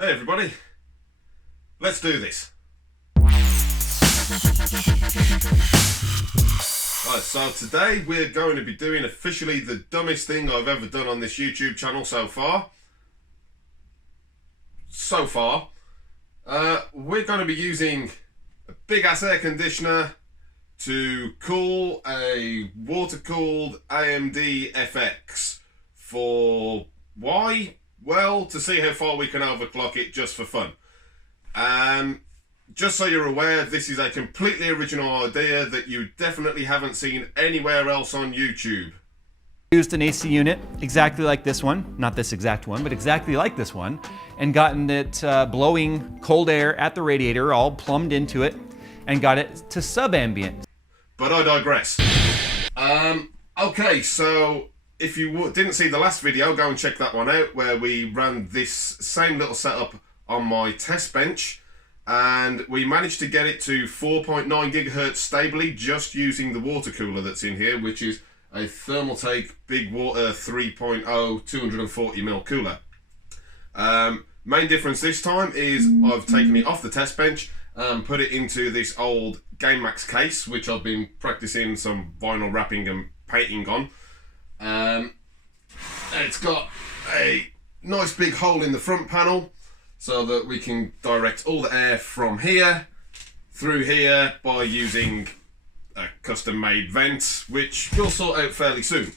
Hey everybody, let's do this. Right, so today we're going to be doing officially the dumbest thing I've ever done on this YouTube channel so far. We're going to be using a big ass air conditioner to cool a water-cooled AMD FX for why? Well, to see how far we can overclock it just for fun. Just so you're aware, this is a completely original idea that you definitely haven't seen anywhere else on YouTube. Used an AC unit exactly like this one, not this exact one, but exactly like this one, and gotten it blowing cold air at the radiator, all plumbed into it, and got it to sub-ambient. But I digress. Okay, so if you didn't see the last video, go and check that one out, where we ran this same little setup on my test bench, and we managed to get it to 4.9 gigahertz stably just using the water cooler that's in here, which is a Thermaltake Big Water 3.0 240ml cooler. Main difference this time is I've taken it off the test bench and put it into this old GameMax case, which I've been practicing some vinyl wrapping and painting on. It's got a nice big hole in the front panel so that we can direct all the air from here through here by using a custom made vent, which we'll sort out fairly soon.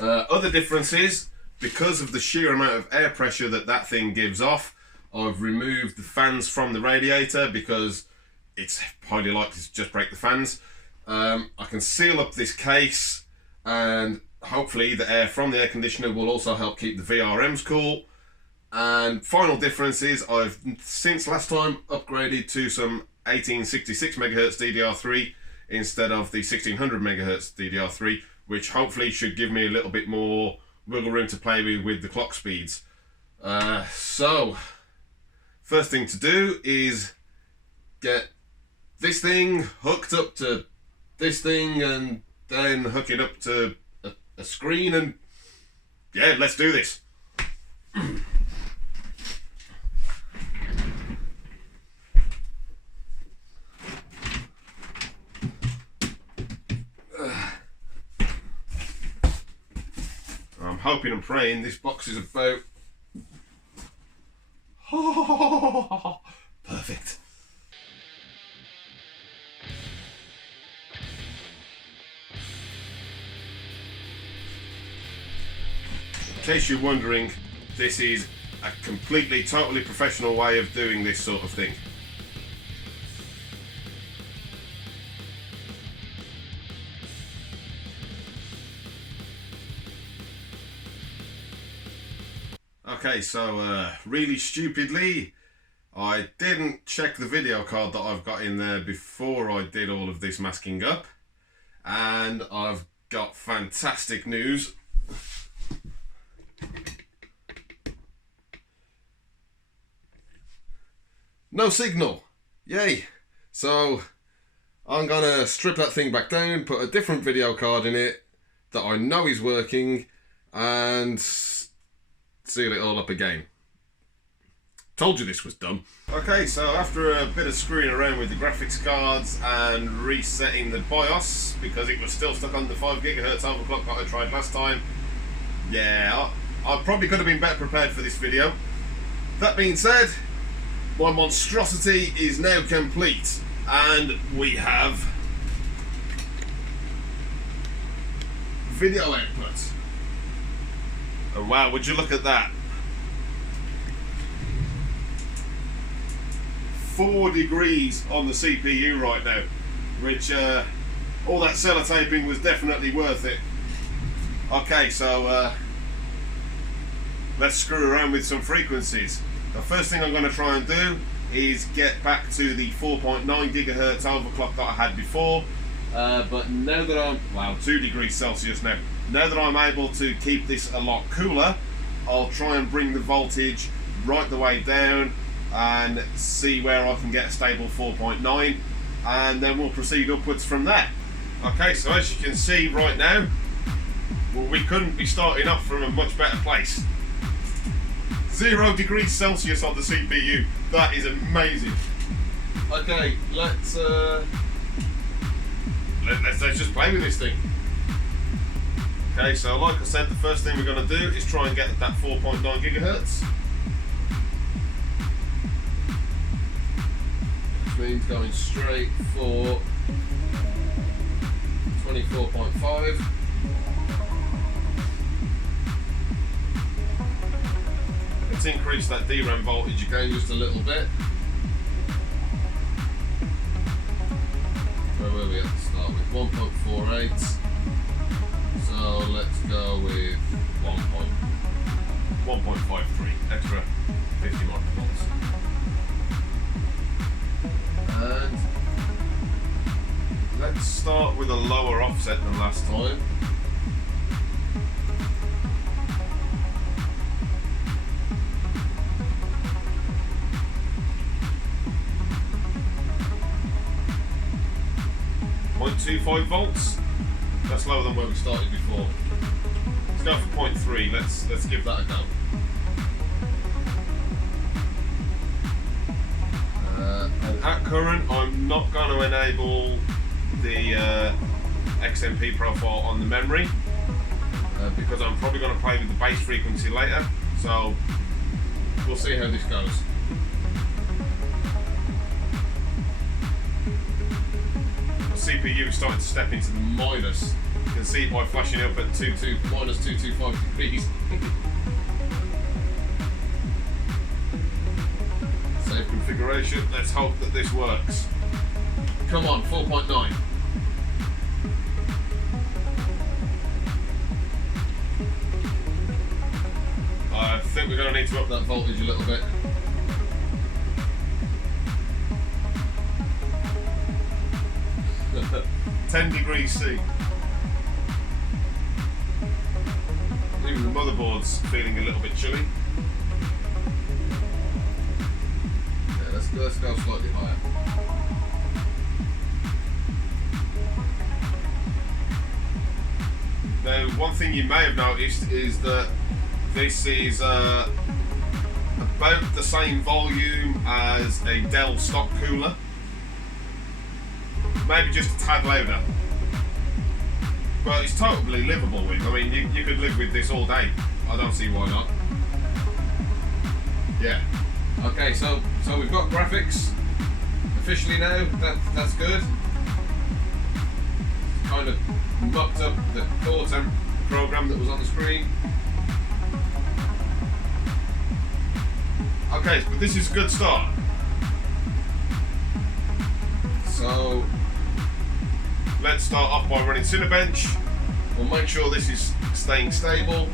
Other differences, because of the sheer amount of air pressure that thing gives off, I've removed the fans from the radiator because it's highly likely to just break the fans. I can seal up this case, and hopefully the air from the air conditioner will also help keep the VRMs cool. And final difference is I've since last time upgraded to some 1866 MHz DDR3 instead of the 1600 MHz DDR3, which hopefully should give me a little bit more wiggle room to play with the clock speeds. So first thing to do is get this thing hooked up to this thing and then hook it up to a screen, and yeah, let's do this. I'm hoping and praying this box is about perfect. In case you're wondering, this is a completely, totally professional way of doing this sort of thing. Okay, so really stupidly, I didn't check the video card that I've got in there before I did all of this masking up, and I've got fantastic news. No signal! Yay! So I'm gonna strip that thing back down, put a different video card in it that I know is working, and seal it all up again. Told you this was dumb. Okay, so after a bit of screwing around with the graphics cards and resetting the BIOS because it was still stuck on the 5 GHz overclock that I tried last time, yeah, I probably could have been better prepared for this video. That being said, my monstrosity is now complete, and we have video output. And wow, would you look at that? 4 degrees on the CPU right now, which all that sellotaping was definitely worth it. Okay, so let's screw around with some frequencies. The first thing I'm going to try and do is get back to the 4.9 gigahertz overclock that I had before, but now that I'm, wow, 2 degrees Celsius now. Now that I'm able to keep this a lot cooler, I'll try and bring the voltage right the way down and see where I can get a stable 4.9, and then we'll proceed upwards from there. Okay, so as you can see right now, well, we couldn't be starting off from a much better place. 0 degrees Celsius on the CPU. That is amazing. Okay, let's just play with this thing. Okay, so like I said, the first thing we're going to do is try and get that 4.9 gigahertz. Which means going straight for 24.5. Let's increase that DRAM voltage again just a little bit. Where were we at the start with? 1.48. So let's go with 1.53, extra 50 microvolts. And let's start with a lower offset than last time. .25 volts. That's lower than where we started before. Let's go for 0.3. Let's give that a go. And at current, I'm not going to enable the XMP profile on the memory because I'm probably going to play with the base frequency later. So we'll see how this goes. CPU is starting to step into the minus. You can see it by flashing up at minus 225 degrees. Save configuration. Let's hope that this works. Come on, 4.9. I think we're going to need to up that voltage a little bit. $10 degrees C. Even the motherboard's feeling a little bit chilly. Yeah, let's go slightly higher. Now, one thing you may have noticed is that this is about the same volume as a Dell stock cooler. Maybe just a tad louder, but it's totally livable with. I mean, you could live with this all day. I don't see why not. Yeah. Okay, so we've got graphics officially now. That's good. Kind of mucked up the core temp program that was on the screen. Okay, but this is a good start. So let's start off by running Cinebench. We'll make sure this is staying stable.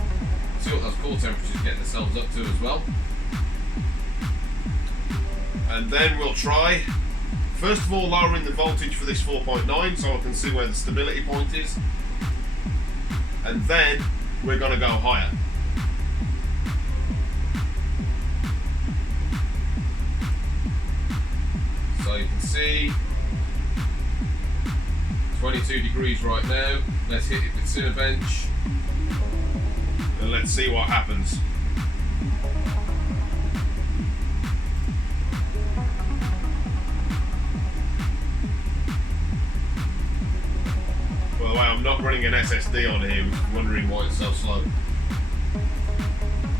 See what those core temperatures get themselves up to as well. And then we'll try, first of all, lowering the voltage for this 4.9 so I can see where the stability point is. And then we're going to go higher. So you can see 22 degrees right now. Let's hit it with Cinebench and let's see what happens. By the way, I'm not running an SSD on here, wondering why it's so slow.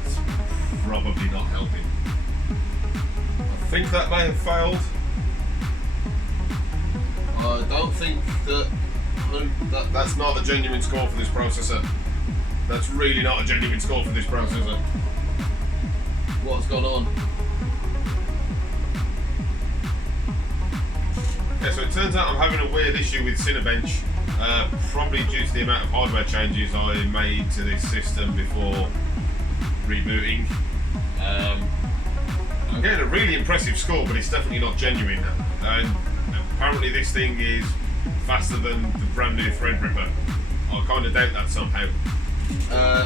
It's probably not helping. I think that may have failed. I don't think that's not a genuine score for this processor. That's really not a genuine score for this processor. What's gone on? Okay, so it turns out I'm having a weird issue with Cinebench, probably due to the amount of hardware changes I made to this system before rebooting. I'm getting a really impressive score, but it's definitely not genuine. And apparently this thing is faster than the brand new Threadripper. I kind of doubt that somehow.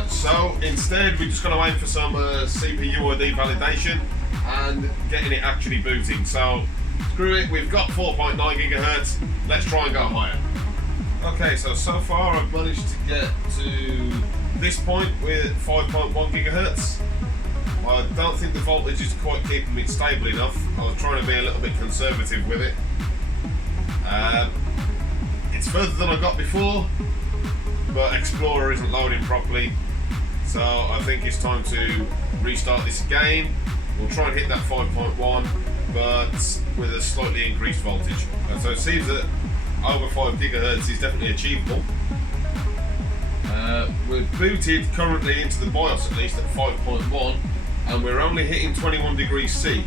So instead we're just going to aim for some CPU ID validation and getting it actually booting. So screw it, we've got 4.9 gigahertz, let's try and go higher. Okay, so far I've managed to get to this point with 5.1 gigahertz. I don't think the voltage is quite keeping it stable enough. I was trying to be a little bit conservative with it. It's further than I got before, but Explorer isn't loading properly, so I think it's time to restart this again. We'll try and hit that 5.1, but with a slightly increased voltage. So it seems that over 5 gigahertz is definitely achievable. We're booted currently into the BIOS at least at 5.1, and we're only hitting 21 degrees C.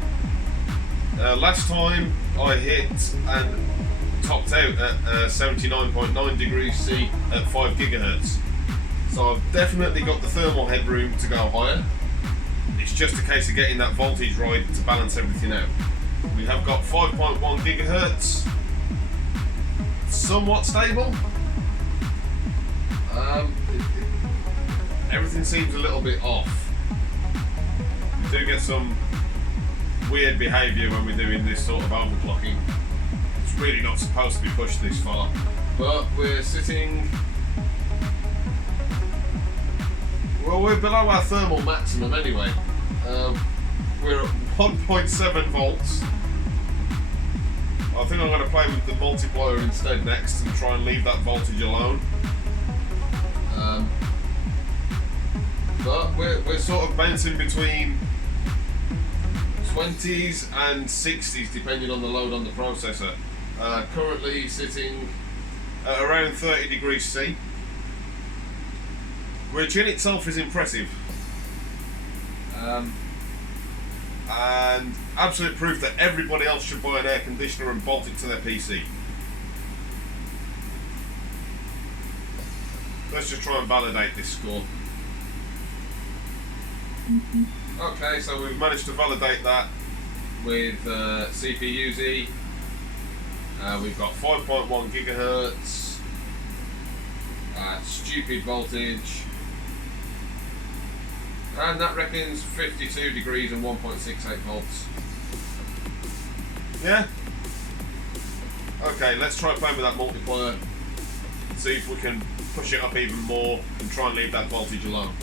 Last time I hit and topped out at 79.9 degrees C at 5 gigahertz. So I've definitely got the thermal headroom to go higher. It's just a case of getting that voltage right to balance everything out. We have got 5.1 gigahertz, somewhat stable. Everything seems a little bit off. We do get some weird behaviour when we're doing this sort of overclocking. It's really not supposed to be pushed this far, but we're sitting. Well, we're below our thermal maximum anyway. We're at 1.7 volts. I think I'm going to play with the multiplier instead next and try and leave that voltage alone. But we're sort of bouncing between 20s and 60s depending on the load on the processor. Currently sitting at around 30 degrees C, which in itself is impressive. And absolute proof that everybody else should buy an air conditioner and bolt it to their PC. Let's just try and validate this score. Okay, so we've managed to validate that with CPU-Z. We've got 5.1 gigahertz, stupid voltage, and that reckons 52 degrees and 1.68 volts. Yeah? Okay, let's try playing with that multiplier, see if we can push it up even more and try and leave that voltage alone.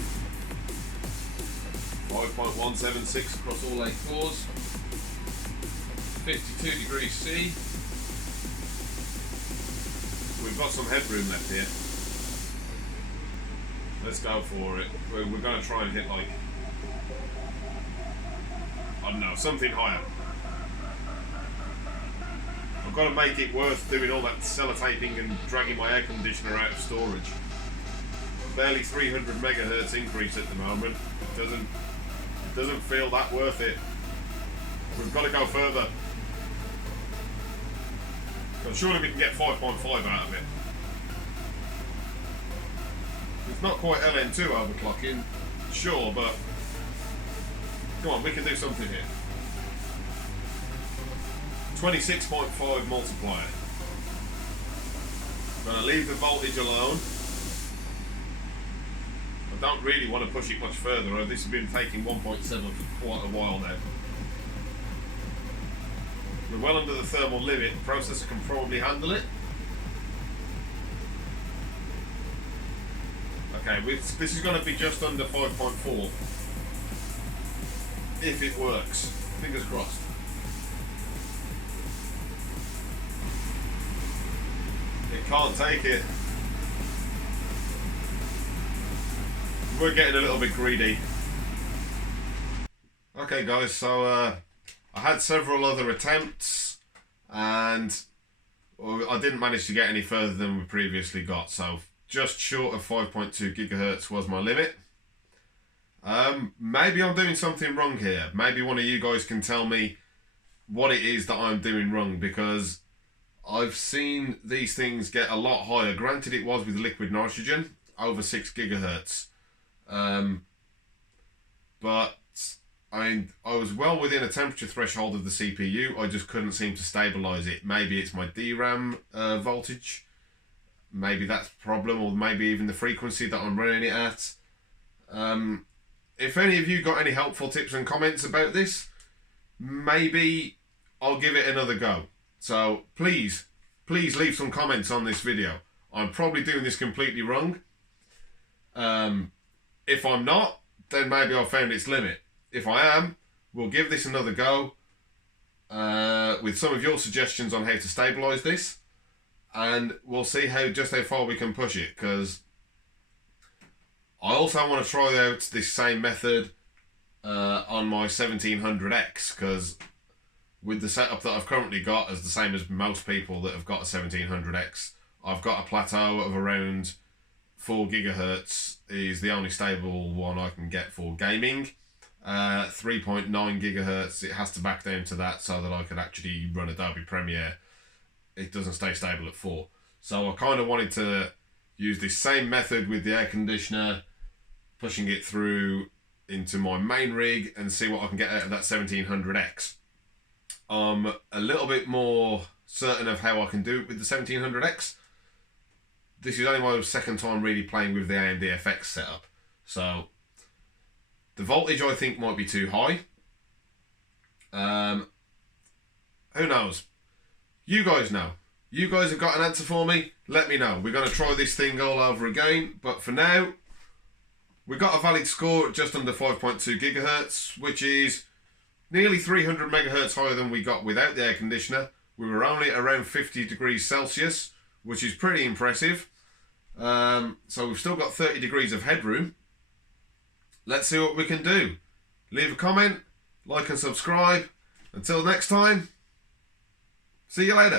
5.176 across all 8 cores, 52 degrees C. We've got some headroom left here. Let's go for it. We're going to try and hit like, I don't know, something higher. I've got to make it worth doing all that sellotaping and dragging my air conditioner out of storage. Barely 300 megahertz increase at the moment. It doesn't feel that worth it. We've got to go further. But surely we can get 5.5 out of it. It's not quite LN2 overclocking, sure, but come on, we can do something here. 26.5 multiplier. I'm going to leave the voltage alone. I don't really want to push it much further. This has been taking 1.7 for quite a while now. We're well under the thermal limit. The processor can probably handle it. Okay, this is going to be just under 5.4. If it works. Fingers crossed. It can't take it. We're getting a little bit greedy. Okay guys, so I had several other attempts and I didn't manage to get any further than we previously got, so just short of 5.2 gigahertz was my limit. Maybe I'm doing something wrong here. Maybe one of you guys can tell me what it is that I'm doing wrong, because I've seen these things get a lot higher. Granted, it was with liquid nitrogen, over 6 gigahertz. But I was well within a temperature threshold of the CPU. I just couldn't seem to stabilize it. Maybe it's my DRAM voltage. Maybe that's the problem, or maybe even the frequency that I'm running it at. If any of you got any helpful tips and comments about this, maybe I'll give it another go. So please leave some comments on this video. I'm probably doing this completely wrong. If I'm not, then maybe I've found its limit. if I am, we'll give this another go with some of your suggestions on how to stabilise this, and we'll see just how far we can push it, because I also want to try out this same method on my 1700X, because with the setup that I've currently got, as the same as most people that have got a 1700X, I've got a plateau of around 4 gigahertz is the only stable one I can get for gaming. 3.9 gigahertz, it has to back down to that so that I could actually run Adobe Premiere. It doesn't stay stable at 4. So I kind of wanted to use this same method with the air conditioner, pushing it through into my main rig and see what I can get out of that 1700X. I'm a little bit more certain of how I can do it with the 1700X. This is only my second time really playing with the AMD FX setup. So the voltage I think might be too high. Who knows? You guys know. You guys have got an answer for me? Let me know. We're going to try this thing all over again. But for now, we got a valid score at just under 5.2 gigahertz, which is nearly 300 megahertz higher than we got without the air conditioner. We were only around 50 degrees Celsius, which is pretty impressive. So we've still got 30 degrees of headroom. Let's see what we can do. Leave a comment, like and subscribe. Until next time, see you later.